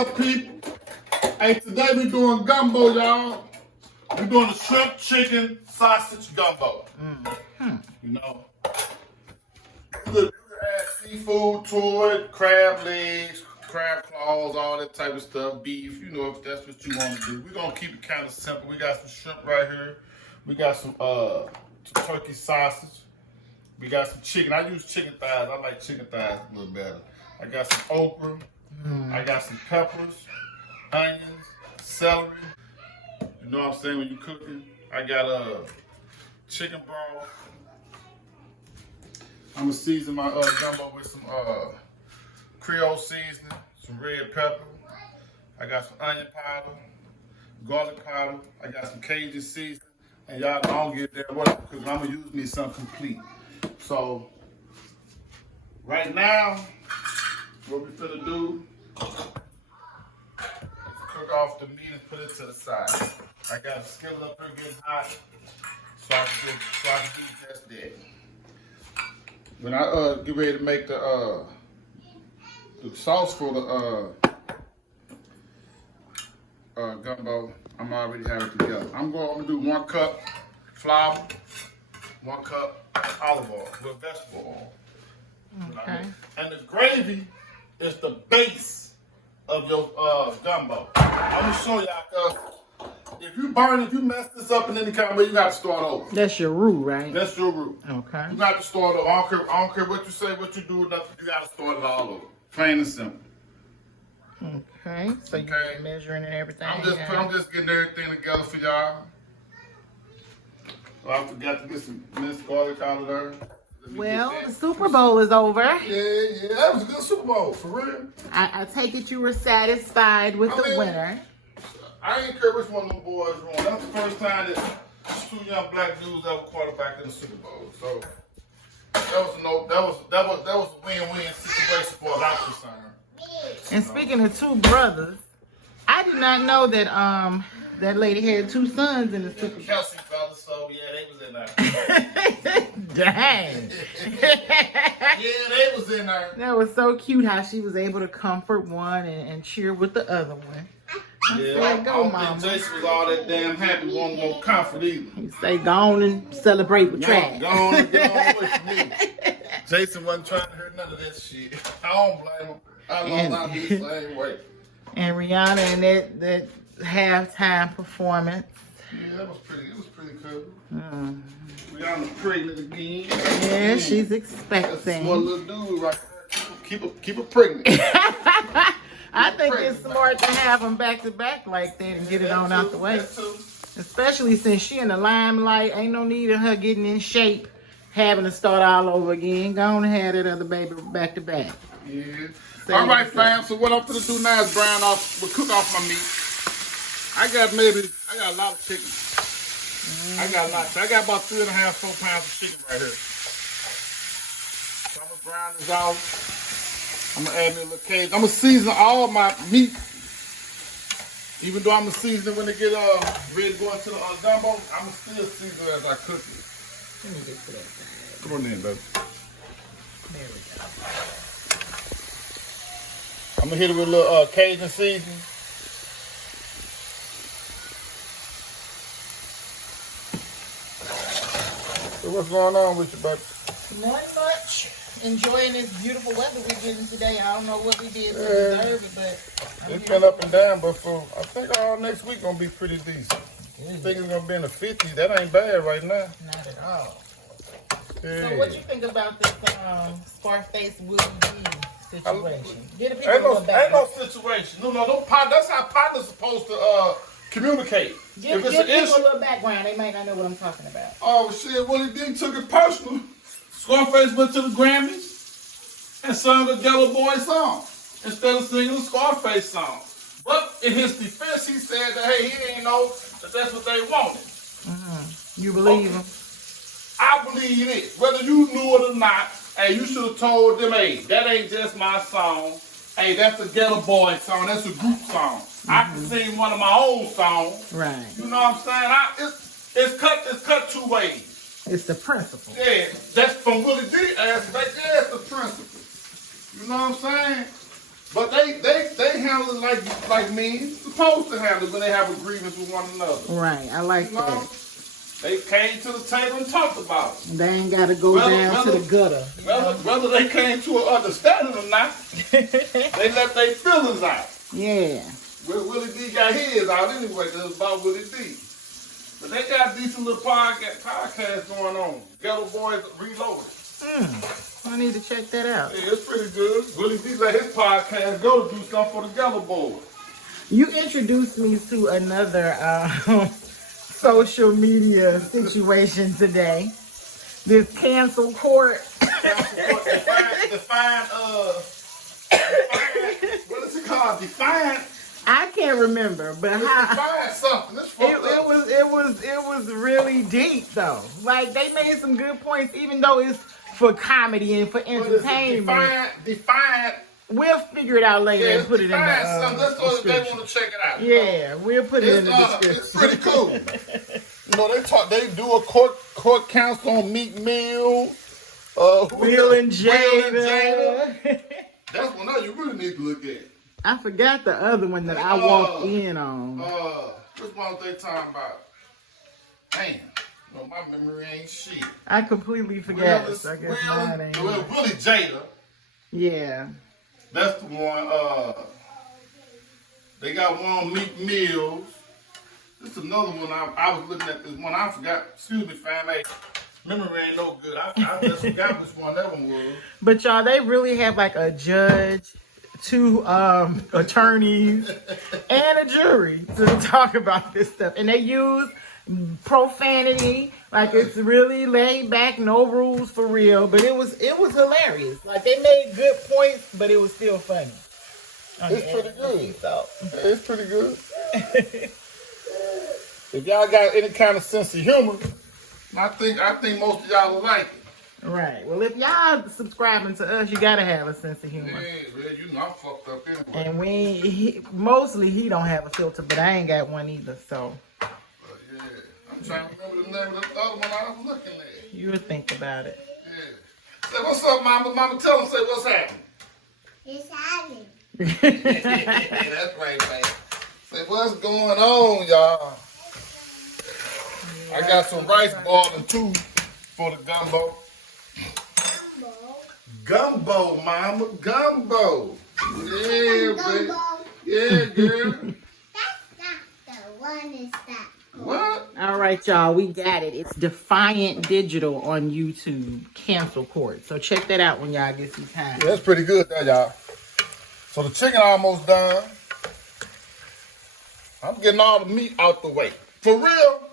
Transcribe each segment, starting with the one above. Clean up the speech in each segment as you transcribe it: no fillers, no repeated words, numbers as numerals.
up, people? Hey, today we doing gumbo, y'all. We're doing the shrimp, chicken, sausage gumbo. You know, you can add seafood to it, crab legs, crab claws, all that type of stuff, beef, you know, if that's what you want to do. We're going to keep it kind of simple. We got some shrimp right here. We got some turkey sausage. We got some chicken. I use chicken thighs. I like chicken thighs a little better. I got some okra. I got some peppers, onions, celery. You know what I'm saying when you cooking? I got chicken broth. I'm gonna season my gumbo with some Creole seasoning, some red pepper. I got some onion powder, garlic powder. I got some Cajun seasoning. And y'all don't get that work because I'm gonna use me something complete. So right now, what we finna do is cook off the meat and put it to the side. I got a skillet up here getting hot, so I can do just that. When I get ready to make the sauce for the gumbo, I'm already have it together. I'm gonna do 1 cup flour, 1 cup olive oil with vegetable oil. Okay. And the gravy is the base of your gumbo. I'm gonna show y'all, cause if you mess this up in any kind of way, you gotta start over. That's your roux, right? That's your roux. Okay. You got to start over. I don't care what you say, what you do, nothing. You gotta start it all over. Plain and simple. Okay. So you're measuring and everything. I'm just getting everything together for y'all. Oh, I forgot to get some minced garlic out of there. Well, the Super Bowl is over. Yeah, that was a good Super Bowl, for real. I take it you were satisfied with the winner. I ain't care which one of them boys won. That was the first time that 2 young black dudes ever quarterbacked in the Super Bowl. So that was a win-win situation for us, I'm concerned. And speaking of 2 brothers, I did not know that that lady had 2 sons in the Super Bowl. Kelsey fellas, so yeah, they was in there. Dang. Yeah, they was in there. That was so cute how she was able to comfort one and cheer with the other one. Yeah, I go, Mama. Jason was all that damn happy, won't want comfort either. He say, go on and celebrate with trash. Go on and get on with me. Jason wasn't trying to hear none of that shit. I don't blame him. I love the same way. And Rihanna and that halftime performance. Yeah, it was pretty cool. Rihanna's pregnant again. Yeah, she's expecting. That's one little dude right there. Keep her pregnant. I think it's smart to have them back to back like that and get it on out the way. Especially since she in the limelight, ain't no need of her getting in shape, having to start all over again. Go on and have that other baby back to back. Yeah. All right, fam. So what I'm gonna do now is cook off my meat. I got a lot of chicken. I got a lot. I got about 3.5, 4 pounds of chicken right here. So I'm gonna brown this off. I'm gonna add me a little Cajun. I'm gonna season all my meat. Even though I'm gonna season it when they get ready to go into the gumbo, I'm gonna still season it as I cook it. Let me get to that side. Come on in, baby. There we go. I'm gonna hit it with a little Cajun seasoning. So what's going on with you, buddy? Not much. Enjoying this beautiful weather we're getting today. I don't know what we did to deserve it, but It's been up and down, but I think all next week gonna be pretty decent. I think it's gonna be in the 50s. That ain't bad right now. Not at all. Yeah. So what you think about this Scarface Willie D situation? Get a people Ain't no back. situation. No, that's how partners supposed to communicate. Give if it's people an issue, a little background. They might not know what I'm talking about. oh shit, Willie D took it personal. Scarface went to the Grammys and sung a Yellow Boy song instead of singing a Scarface song. But in his defense, he said that, hey, he didn't know that that's what they wanted. You believe him? I believe it. Whether you knew it or not, hey, you should have told them, hey, that ain't just my song. Hey, that's a Ghetto Boy song. That's a group song. I can sing one of my own songs. Right. You know what I'm saying? It's cut 2 ways. It's the principle. Yeah, that's from Willie D aspect. Yeah, it's the principle. You know what I'm saying? But they handle it like men supposed to handle it when they have a grievance with one another. Right, I like You know? that. They came to the table and talked about it. They ain't got to go down to the gutter. Whether they came to an understanding or not, they let their feelings out. Yeah. Willie D got his out anyway, because it's about Willie D. But they got a decent little podcast going on. Ghetto Boys Reloaded. I need to check that out. Yeah, it's pretty good. Willie D let his podcast go to do something for the Ghetto Boys. You introduced me to another social media situation today. This cancel court. Define, what is it called? Define. I can't remember, but Define something. it was really deep though. Like they made some good points, even though it's for comedy and for entertainment. Define. We'll figure it out later and put it in the Let's go if they description. want to check it out. Yeah, we'll put it in the description. It's pretty cool. You know, they do a court counsel on Meek Mill. Will and Jada. That's one that you really need to look at. I forgot the other one that I walked in on. Which one they talking about? Damn. No, my memory ain't shit. I completely forgot. So I guess mine ain't. Really Jada. Yeah. That's the one. They got one on Meek Mills. This is another one. I was looking at this one. I forgot. Excuse me, fam. Hey, memory ain't no good. I just forgot which one that one was. But y'all, they really have like a judge, 2 attorneys, and a jury to talk about this stuff. And they use profanity. Like it's really laid back, no rules for real. But it was hilarious. Like they made good points, but it was still funny. It's pretty good. It's pretty good. If y'all got any kind of sense of humor, I think most of y'all will like it. Right. Well, if y'all subscribing to us, you gotta have a sense of humor. Yeah, man, you know I'm fucked up anyway. And mostly he don't have a filter, but I ain't got one either. So. Yeah, I'm trying to remember the name of the other one I was looking at. You would think about it. Yeah. Say what's up, Mama. Mama, tell them. Say what's happening. It's happening. That's right, man. Say what's going on, y'all. I got some rice boiling too for the gumbo. Gumbo, mama, gumbo. Yeah, baby. Yeah, girl. That's not the one, is that? What? All right, y'all, we got it. It's Defiant Digital on YouTube, Cancel Court. So check that out when y'all get some time. Yeah, that's pretty good there, y'all. So the chicken almost done. I'm getting all the meat out the way. For real,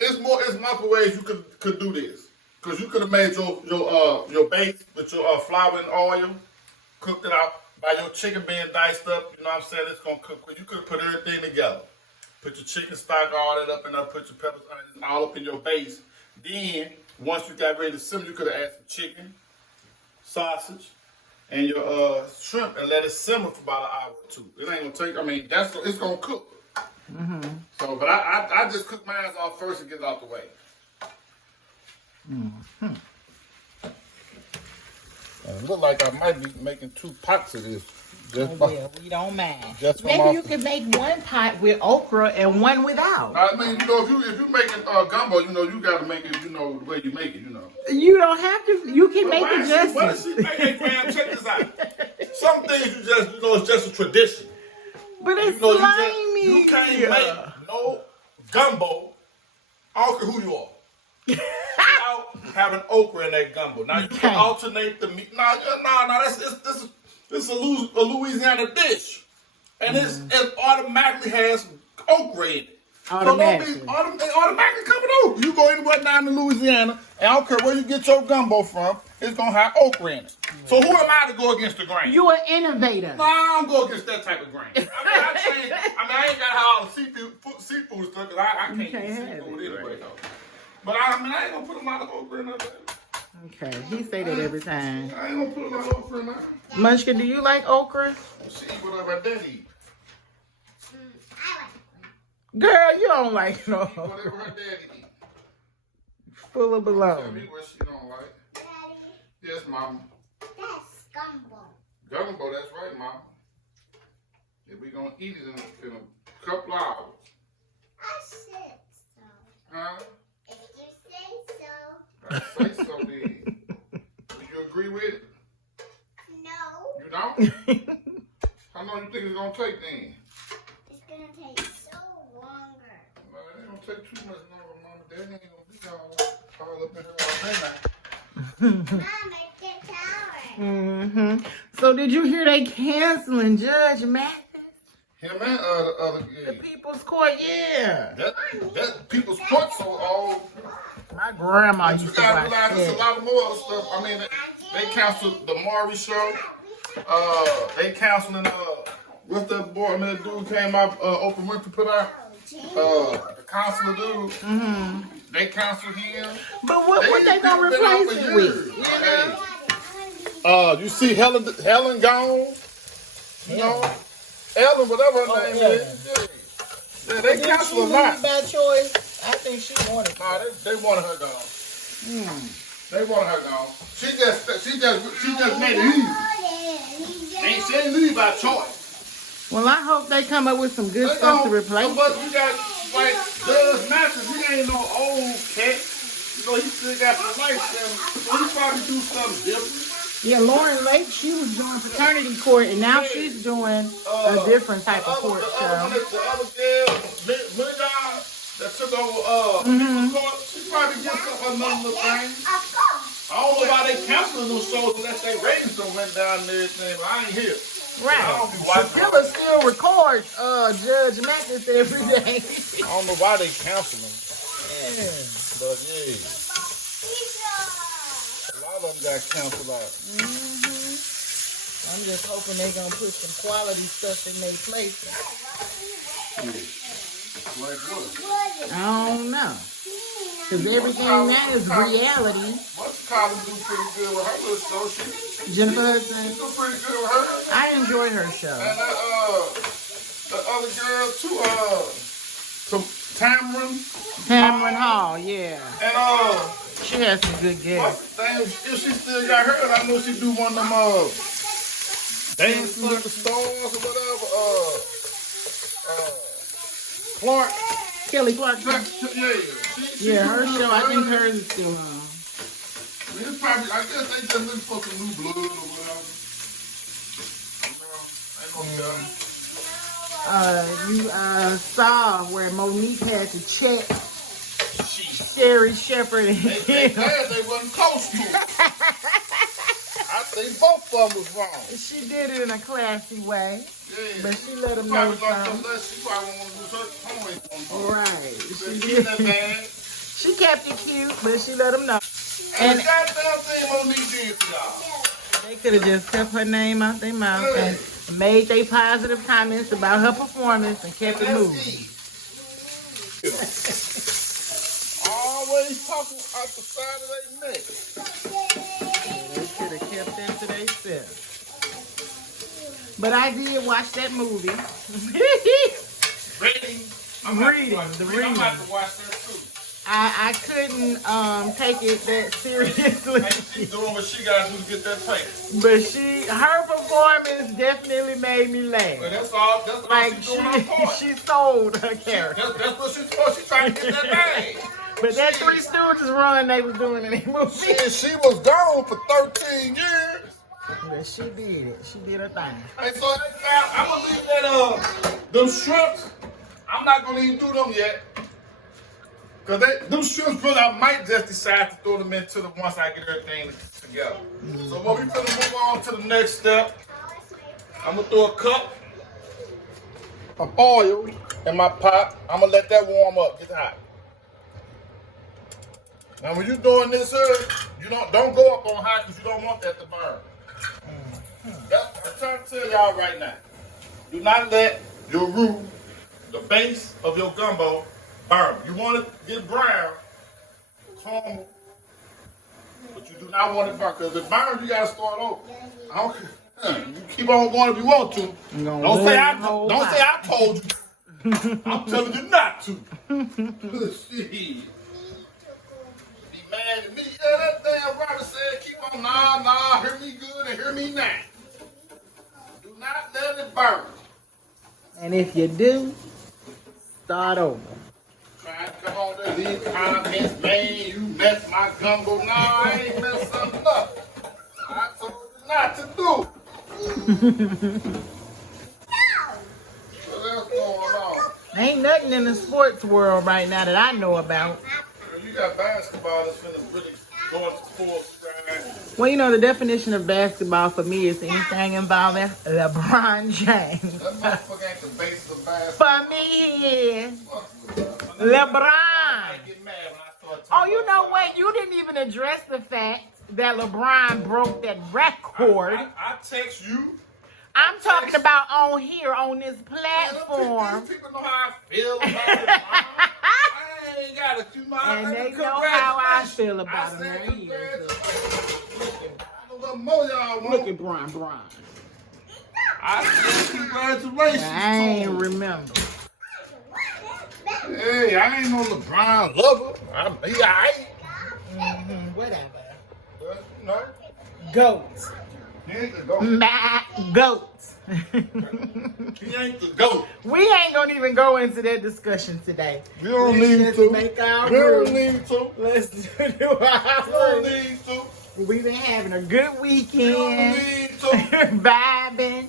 it's multiple ways you could do this. Cause you could have made your base with your flour and oil, cooked it out by your chicken being diced up. You know what I'm saying? It's gonna cook quick. You could have put everything together. Put your chicken stock, all that up, and put your peppers, onions, all up in your base. Then once you got ready to simmer, you could have added some chicken, sausage, and your shrimp, and let it simmer for about an hour or two. It ain't gonna take. I mean, it's gonna cook. Mm-hmm. So, but I just cook mine off first and get it out the way. Mm-hmm. It look like I might be making 2 pots of this. Yeah, we don't mind. Just Maybe you could make one pot with okra and one without. I mean, you know, if you making gumbo, you know, you gotta make it, you know, the way you make it, you know. You don't have to. You can make adjustments. Why is she making, fam? Check this out. Some things you know, it's just a tradition. But it's You know, slimy. you can't make no gumbo. I don't care who you are. Without having okra in that gumbo. Now you can alternate the meat. No, this is a Louisiana dish, and it automatically has okra in it. Automatically. So they automatically coming over. You go anywhere down in Louisiana, and I don't care where you get your gumbo from, it's gonna have okra in it. So who am I to go against the grain? You an innovator. No, I don't go against that type of grain. I ain't got all the seafood stuff because I can't eat seafood anyway though. But I ain't gonna put a lot of okra in that. Okay, he say that every time. I ain't gonna put a lot of okra in that. Munchkin, do you like okra? She eat whatever her daddy eat. I like Girl, you don't like no. Whatever her daddy eat. Full of Tell baloney. me what she don't like. Daddy. Yes, mama. That's gumbo. Gumbo, that's right, Mama. And we gonna eat it in a couple hours. I said so. Huh? If you say so. I say so then. Do you agree with it? No. You don't? How long you think it's gonna take then? It's gonna take so longer. Well, it ain't gonna take too much longer, Mama. Daddy ain't gonna be all up in here all day now. Mom, I get tired. Mm-hmm. So did you hear they canceling Judge Mathis? Him and the other The kid. People's Court, yeah. That people's court so old. My grandma But you used to gotta watch realize there's a that. lot of more other stuff. I mean, they canceled the Maury show. They canceling what's that boy? I mean, that dude came out. Oprah Winfrey put out. The counselor dude. Mm-hmm. They canceled him. But what they gonna been out replace for it with? years. You know? You see Helen gone. You know, Ellen, whatever her name is. Yeah, they Did canceled a she lot. leave by choice? I think she wanted. Nah, they wanted her gone. They wanted her gone. She just made it easy. She ain't leave by choice. Well, I hope they come up with some good They stuff to gonna- replace But it. you got like Judge Mathis. He ain't no old cat. You know, he still got some life in him. So he probably do something different. Yeah, Lauren Lake, she was doing paternity court, and now she's doing a different type of court The show. other girl, Million, that took over court, she probably did something another little thing. I don't know why they canceling those shows unless they ratings done went down and everything, but I ain't here. Right. I don't be watching. Shakira still records Judge Mathis every day. I don't know why they cancel them. But yeah, a lot of them got canceled out. I'm just hoping they're going to put some quality stuff in their place. Like what? I don't know. Because everything now is reality. What's Colin do pretty good with her little show? She Jennifer Hudson, do pretty good with her. I enjoy her show. And the other girl too, Tamron Hall, yeah. and She has some good what's guests. the thing? If she still got her, I know she do one of them Dancing with the Stars or whatever. Clark. Kelly Clark. Yeah, Yeah, her show, I think her. hers is still on. It's probably, I guess they just looking for some new blood or whatever. You saw where Monique had to check Sherry Shepherd and They Kim. glad they wasn't close to it. I think both of them was wrong. She did it in a classy way, Yeah. but she let them know Probably something. she probably want to do her homework. Right. She She get did. that bag. She kept it cute, but she let them know. And And the goddamn thing Monique did to y'all. they could have just kept her name out their mouth and made their positive comments about her performance and kept it moving. Always talking out the side of their neck. They should have kept that to themselves. But I did watch that movie. Reading. I'm about to watch that too. I couldn't take it that seriously. She's doing what she got to do to get that pay. But her performance definitely made me laugh. But that's all Like she's doing her part. she sold her character. That's what she's supposed to. She's trying to get that bag. But that Three Stooges run they was doing in that movie. And she was gone for 13 years. But she did it. She did her thing. Hey, so I'm gonna leave that them shrimps. I'm not gonna even do them yet. Cause them shrimps, really, I might just decide to throw them into the once I get everything together. So what we gonna move on to the next step. I'm gonna throw a cup of oil in my pot. I'm gonna let that warm up, get hot. Now when you're doing this here, you don't go up on high because you don't want that to burn. That's what I'm trying to tell y'all right now. Do not let your roux, the base of your gumbo, burn. You want it to get brown, caramel, but you do not want it burn. Because if it burns, you gotta start over. I don't care. You keep on going if you want to. Don't say I told you. I'm telling you not to. Shit. Be mad at me. Yeah, that damn Robert said keep on. Nah, hear me good and hear me now. not let it burn. And if you do, start over. Trying to come on to these comments, man, you messed my gumbo. No, I ain't messed something up. I told you not to do. What else going on? Ain't nothing in the sports world right now that I know about. You got basketball that's finna really go into full stride. Well, you know, the definition of basketball for me is anything involving LeBron James. That motherfucker ain't the base of basketball. For me, he is LeBron. Oh, you know what? You didn't even address the fact that LeBron broke that record. I text you. I'm talking about on here, on this platform. People know how I feel about it. I ain't got it. You know, And they know how I feel about him. Look at Brian. I said congratulations. I ain't remember. Hey, I ain't no LeBron lover. He alright. Whatever. No, Goats. he ain't the GOAT. My goats. He ain't the GOAT. We ain't gonna even go into that discussion today. We don't Let's need just to. make our We don't rules. need to. Let's do We don't our need to. We've been having a good We don't weekend, need to. vibing.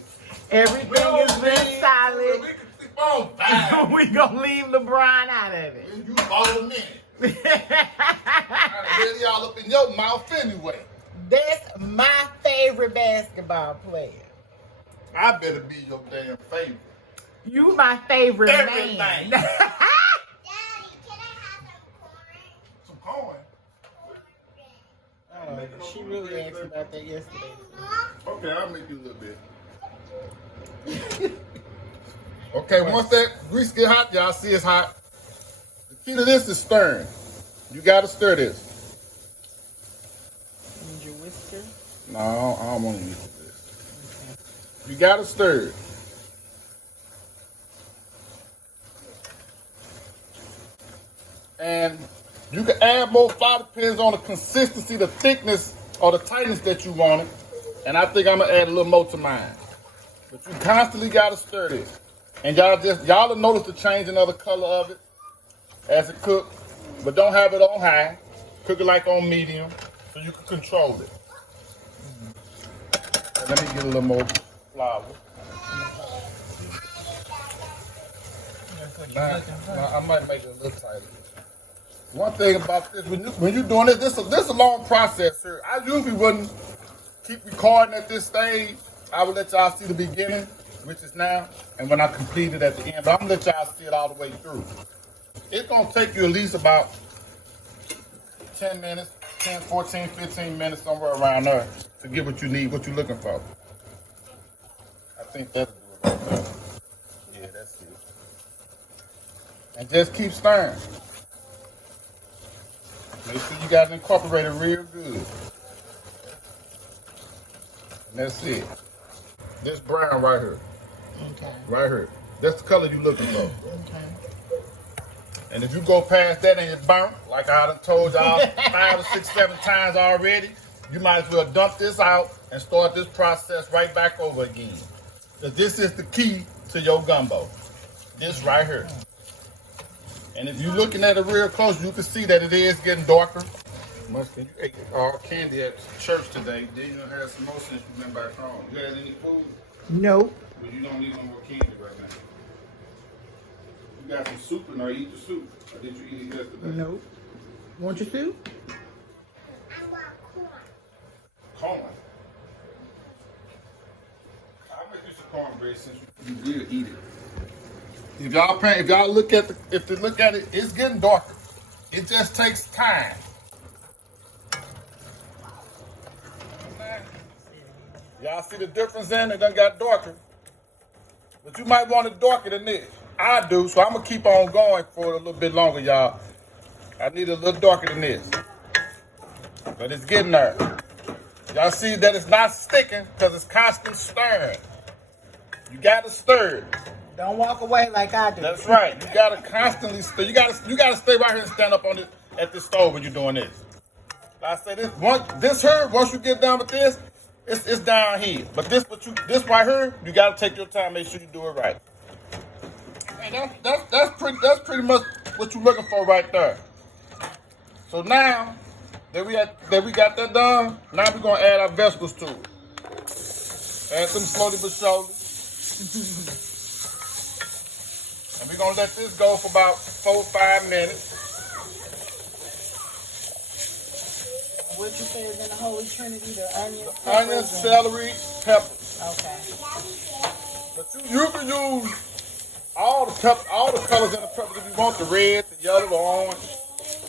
Everything We don't has been need solid. We can keep on vibing. We gonna leave LeBron out of it. And you ballin' in. I really y'all up in your mouth anyway. That's my favorite basketball player. I better be your damn favorite. You my favorite Everything. man. Daddy, can I have some corn? Some corn. She really asked about that yesterday. Okay, I'll make you a little bit. Okay, once that grease get hot, y'all see it's hot. The key to this is stirring. You gotta stir this. Need your whisker? No, I don't want to use this. You gotta stir it. And you can add more flour, depends on the consistency, the thickness, or the tightness that you want it. And I think I'm gonna add a little more to mine. But you constantly gotta stir this. And y'all will notice the changing of the color of it as it cooks. But don't have it on high. Cook it like on medium so you can control it. And let me get a little more flour. Nah, I might make it a little tighter. One thing about this, when you're doing this is a long process, sir. I usually wouldn't keep recording at this stage. I would let y'all see the beginning, which is now, and when I complete it at the end. But I'm gonna let y'all see it all the way through. It's gonna take you at least about 10 minutes, 10, 14, 15 minutes, somewhere around there to get what you need, what you're looking for. I think that'll do it right there. Yeah, that's it. And just keep stirring. Make sure you got it incorporated real good. And that's it. This brown right here. Okay. Right here. That's the color you're looking for. Okay. And if you go past that and it's burnt, like I done told y'all 5 or 6, 7 times already, you might as well dump this out and start this process right back over again. Because this is the key to your gumbo. This right here. And if you're looking at it real close, you can see that it is getting darker. You ate candy at church today. Then you have some more since you went back home. You had any food? Nope. Well, you don't need no more candy right now. You got some soup in there. Eat the soup. Or did you eat it yesterday? Nope. Want your soup? I want corn. Corn. I'll make you some cornbread since you will eat it. If y'all look at it, it's getting darker. It just takes time. Y'all see the difference in it? Done got darker. But you might want it darker than this. I do, so I'm gonna keep on going for it a little bit longer, y'all. I need a little darker than this. But it's getting there. Y'all see that it's not sticking because it's constant stirring. You gotta stir it. Don't walk away like I do. That's right. You gotta constantly stir. You gotta stay right here and stand up on it at the stove when you're doing this. I say this once you get done with this, It's down here. But this right here, you gotta take your time, make sure you do it right. And that's pretty much what you're looking for right there. So now that we got that done, now we're gonna add our vegetables to it. Add them slowly but surely. And we're gonna let this go for about 4 or 5 minutes. What you say is in the Holy Trinity? The onions, Onions, celery, peppers. Okay. But you can use all the colors in the peppers if you want, the red, the yellow, the orange.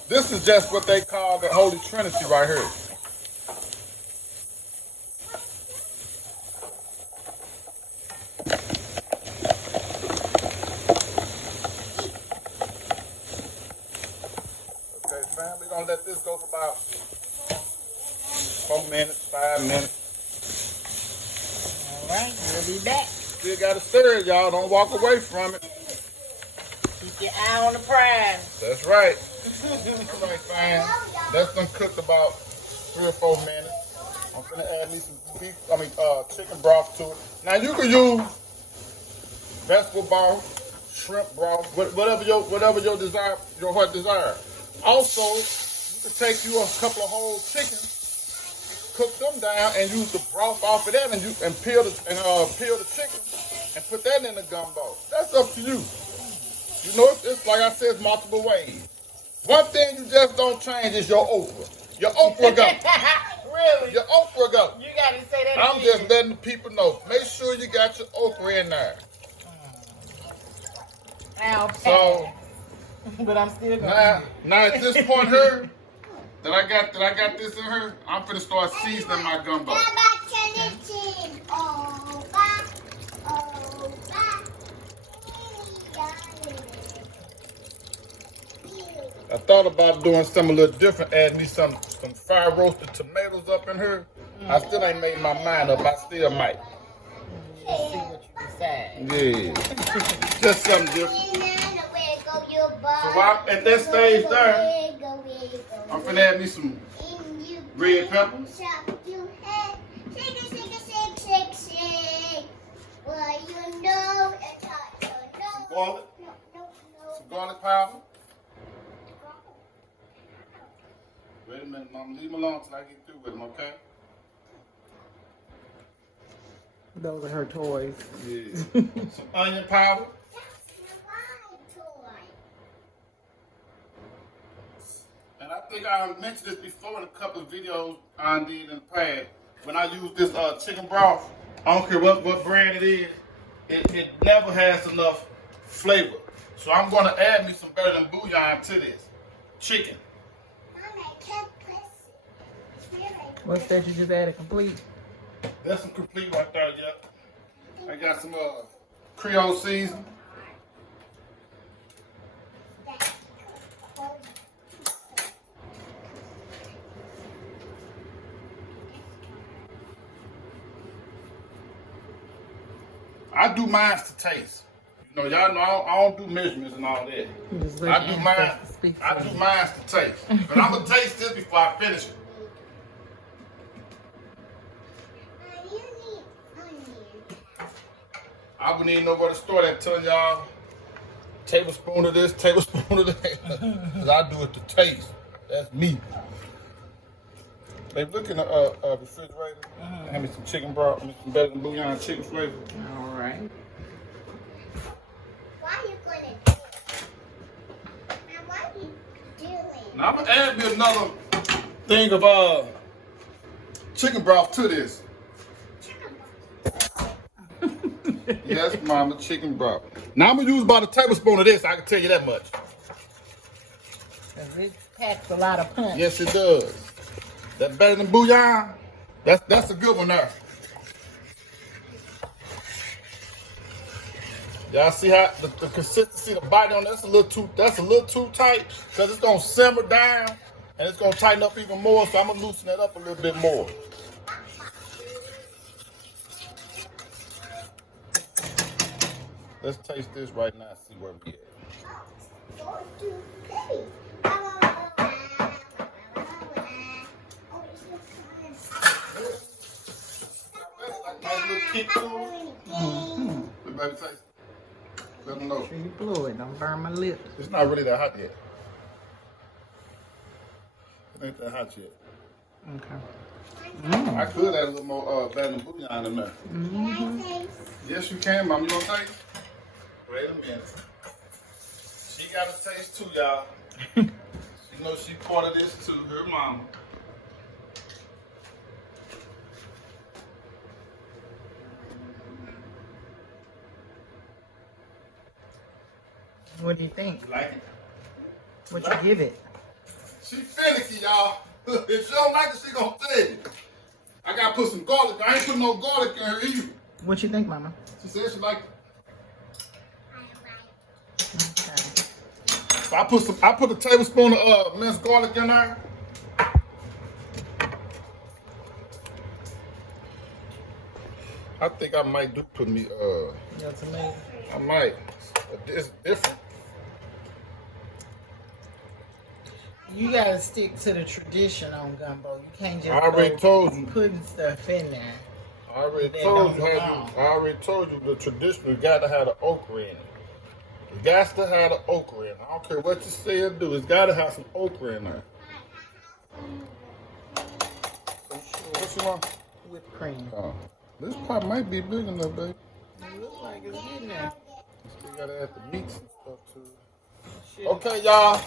This is just what they call the Holy Trinity right here. Okay, fam, we're gonna let this go for about 4 minutes, 5 minutes. All right, we'll be back. Still gotta stir it, y'all. Don't walk away from it. Keep your eye on the prize. That's right. Right, fam. That's done cooked about 3 or 4 minutes. I'm gonna add me some chicken broth to it. Now you can use vegetable broth, shrimp broth, whatever your desire, your heart desire. Also, you can take you a couple of whole chickens, cook them down, and use the broth off of that, and peel the chicken and put that in the gumbo. That's up to you. You know, it's like I said, it's multiple ways. One thing you just don't change is your okra. Your okra go. Really? Your okra go. You gotta say that I'm again. just letting the people know. Make sure you got your okra in there. Ow, So, but I'm still gonna. now at this point here, that I got this in here, I'm finna start seasoning my gumbo. I thought about doing something a little different, add me some fire roasted tomatoes up in here. I still ain't made my mind up. I still might. See what you decide. Yeah. Just something different. So while at that stage there, I'm finna add me some red peppers. Some garlic powder. Wait a minute, Mama. Leave them alone till I get through with them, okay? Those are her toys. Yeah. Some onion powder. And I think I mentioned this before in a couple of videos I did in the past. When I use this chicken broth, I don't care what brand it is, it never has enough flavor. So I'm going to add me some better than bouillon to this chicken. What's that you just added? Complete? That's some complete right there, yeah. I got some Creole seasoning. I do mine to taste. You know, y'all know I don't do measurements and all that. I do mine to taste. But I'm gonna taste this before I finish it. I wouldn't even know where to start at telling y'all tablespoon of this, tablespoon of that. Because I do it to taste. That's me. Babe, look in the refrigerator. Have me some chicken broth, some better than bouillon chicken flavor. All right. Why are you gonna do it? Now, what are you doing? Now I'm gonna add me another thing of chicken broth to this. Yes, Mama, chicken broth. Now I'm gonna use about a tablespoon of this. I can tell you that much. Cause it packs a lot of punch. Yes, it does. That's better than bouillon. That's a good one there. Y'all see how the consistency, the bite on that's a little too tight because it's gonna simmer down and it's gonna tighten up even more. So I'm gonna loosen it up a little bit more. Let's taste this right now and see where we at. little kick to it. The baby taste. Let them know. Sure you blow it. Don't burn my lips. It's not really that hot yet. It ain't that hot yet. Okay. I could add a little more Baton bouillon in there. Yes, you can, Mom. You gonna taste? Wait a minute. She got a taste too, y'all. You know she part of this too. Her mama. What do you think? You like it? What you give it? She finicky, y'all. If she don't like it, she gonna tell you. I gotta put some garlic. I ain't put no garlic in her either. What you think, Mama? She said she like it. Okay. So I put a tablespoon of minced garlic in there. I think I might do put me Your tomato. I might. It's different. You gotta stick to the tradition on gumbo. You can't just I already told you. putting stuff in there. I already told you the tradition. You gotta have the okra in it. You got to have the okra in it. I don't care what you say or do. It's gotta have some okra in there. What you want? Whipped cream. This pot might be big enough, baby. It looks like it's getting there. Still gotta add the meats and stuff too. Shit. Okay, y'all.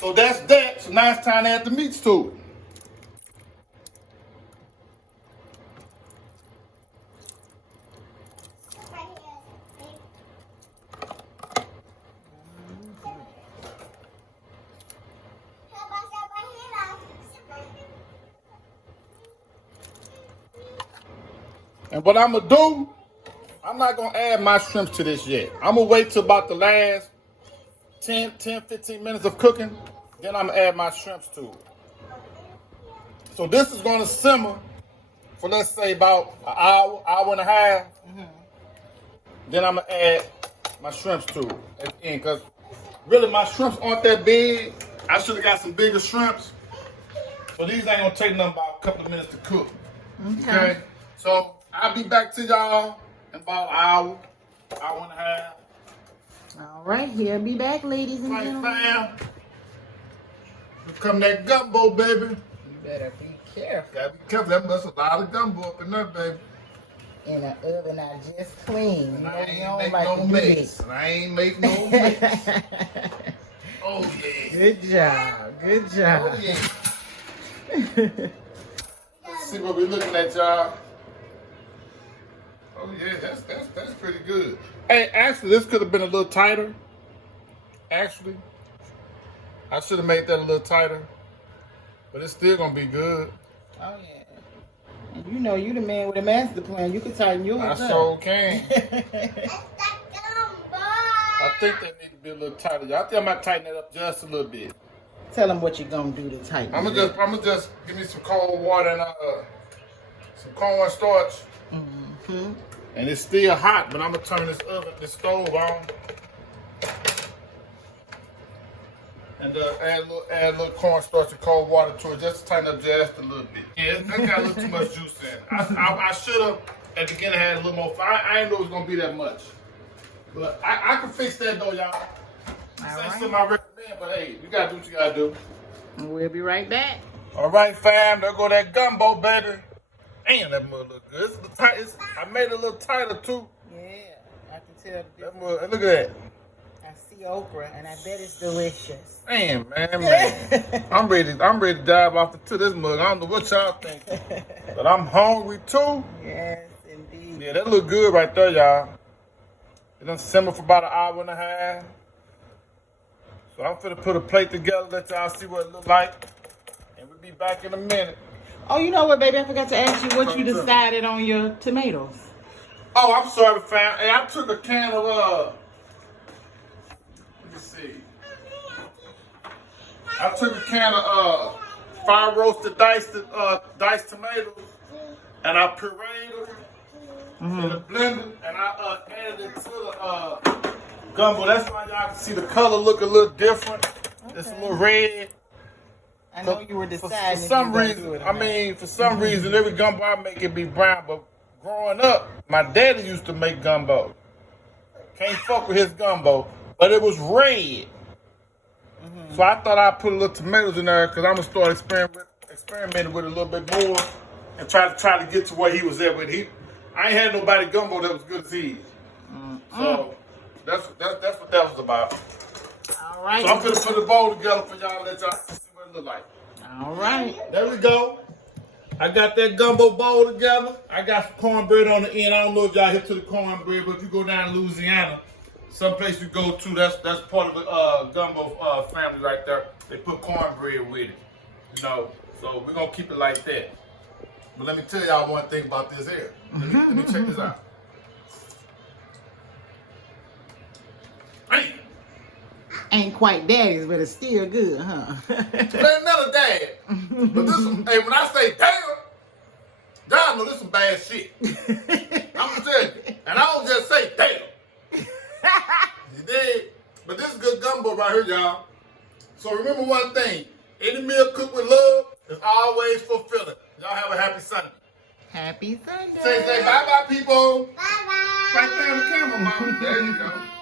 So that's that. So now it's time to add the meats to it. And what I'm gonna do, I'm not gonna add my shrimps to this yet. I'm gonna wait till about the last 10-15 minutes of cooking. Then I'm gonna add my shrimps to it. So this is gonna simmer for let's say about an hour and a half. Then I'm gonna add my shrimps to it at the end, because really my shrimps aren't that big. I should have got some bigger shrimps. So these ain't gonna take nothing about a couple of minutes to cook. Okay? So I'll be back to y'all in about an hour and a half. All right, here be back, ladies and Right, gentlemen. fam. Here come that gumbo, baby. You better be careful. Gotta be careful. That must a lot of gumbo up in there, baby. In an oven I just cleaned. And You I know, you ain't don't make like no to do mix. this. And I ain't make no mix. Oh, yeah. Good job. Good job. Oh, yeah. Let's see what we're looking at, y'all. Oh, yeah, that's pretty good. Hey, actually, this could have been a little tighter. Actually, I should have made that a little tighter. But it's still going to be good. Oh, yeah. And you know, you the man with a master plan. You can tighten yours I up. sure can. It's the gumbo. I think they need to be a little tighter. Y'all. I think I might tighten it up just a little bit. Tell them what you're going to do to tighten I'm it gonna up. just give me some cold water and some cornstarch. And it's still hot, but I'm gonna turn this stove on. And add a little cornstarch and cold water to it, just to tighten up just a little bit. Yeah, that got a little too much juice in it. I should have at the beginning had a little more. I didn't know it was gonna be that much, but I can fix that though, y'all. This ain't something I recommend, but hey, you gotta do what you gotta do. We'll be right back. All right, fam, there go that gumbo, baby. Damn, that mud look good. It's a little tight. I made it a little tighter too. Yeah, I can tell. That mud, look at that. I see okra, and I bet it's delicious. Man. I'm ready to dive off into this mug. I don't know what y'all think, but I'm hungry too. Yes, indeed. Yeah, that look good right there, y'all. It done simmer for about an hour and a half. So I'm finna put a plate together, let y'all see what it look like, and we'll be back in a minute. Oh, you know what, baby? I forgot to ask you what you decided on your tomatoes. Oh, I'm sorry, fam. Hey, I took a can of let me see. I took a can of fire roasted diced tomatoes, and I pureed them in a blender, and I added it to the gumbo. That's why y'all can see the color look a little different. Okay. It's a little red. I know you were deciding. For some reason, every gumbo I make it be brown, but growing up, my daddy used to make gumbo. Can't fuck with his gumbo, but it was red. So I thought I'd put a little tomatoes in there because I'm gonna start experimenting with it a little bit more and try to get to where he was at. But I ain't had nobody gumbo that was good as he. So that's what that was about. All right. So I'm gonna put the bowl together for y'all and let y'all see what it look like. All right. There we go. I got that gumbo bowl together. I got some cornbread on the end. I don't know if y'all hip to the cornbread, but if you go down to Louisiana, someplace you go to, that's part of the gumbo family right there. They put cornbread with it, you know. So we're gonna keep it like that. But let me tell y'all one thing about this here. Let me check this out. Hey, Ain't quite daddy's, but it's still good, huh? it ain't another dad. But this, hey, when I say damn, y'all know this some bad shit. I'm gonna tell you, and I don't just say damn. You did, but this is good gumbo right here, y'all. So remember one thing: any meal cooked with love is always fulfilling. Y'all have a happy Sunday. Happy Sunday. Say bye bye, people. Bye bye. Right there on the camera, mom. There you go.